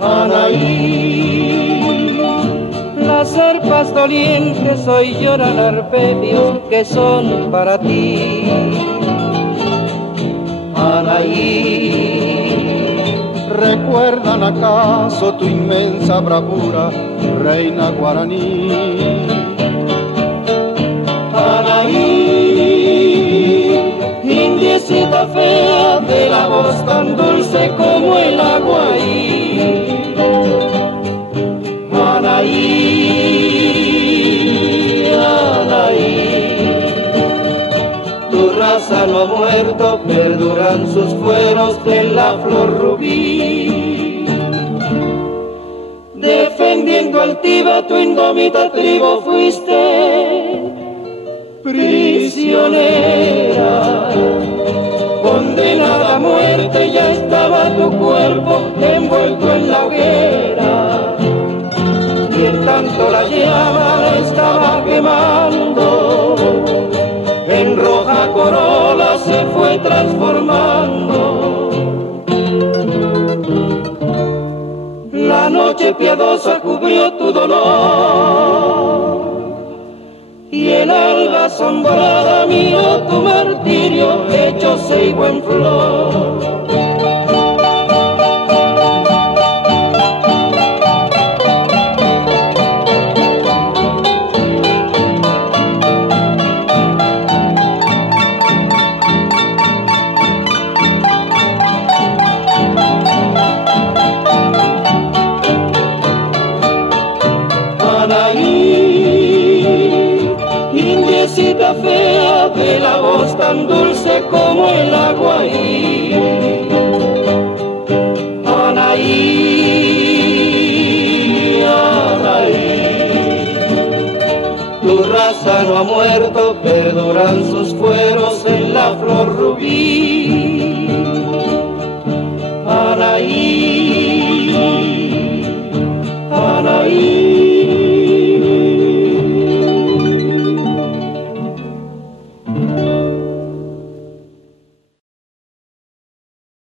Anaí. Las arpas dolientes hoy lloran arpedios que son para ti. Anaí, ¿recuerdan acaso tu inmensa bravura, reina guaraní? Anaí, indiecita fea de la voz tan dulce como el agua ahí. Anaí, Anaí, tu raza no ha muerto, perduran sus fueros de la flor rubí. Defendiendo altiva tu indómita tribu fuiste prisionera, condenada a muerte ya estaba tu cuerpo envuelto en la hoguera. Y en tanto la llama la estaba quemando, en roja corola se fue transformando. La noche piadosa cubrió tu dolor, y el alba asombrada miró tu martirio hecho ceibo en flor. Indiecita fea de la voz tan dulce como el agua ahí. Anaí, Anaí, tu raza no ha muerto, perduran sus fueros en la flor rubí. Anaí, Anaí.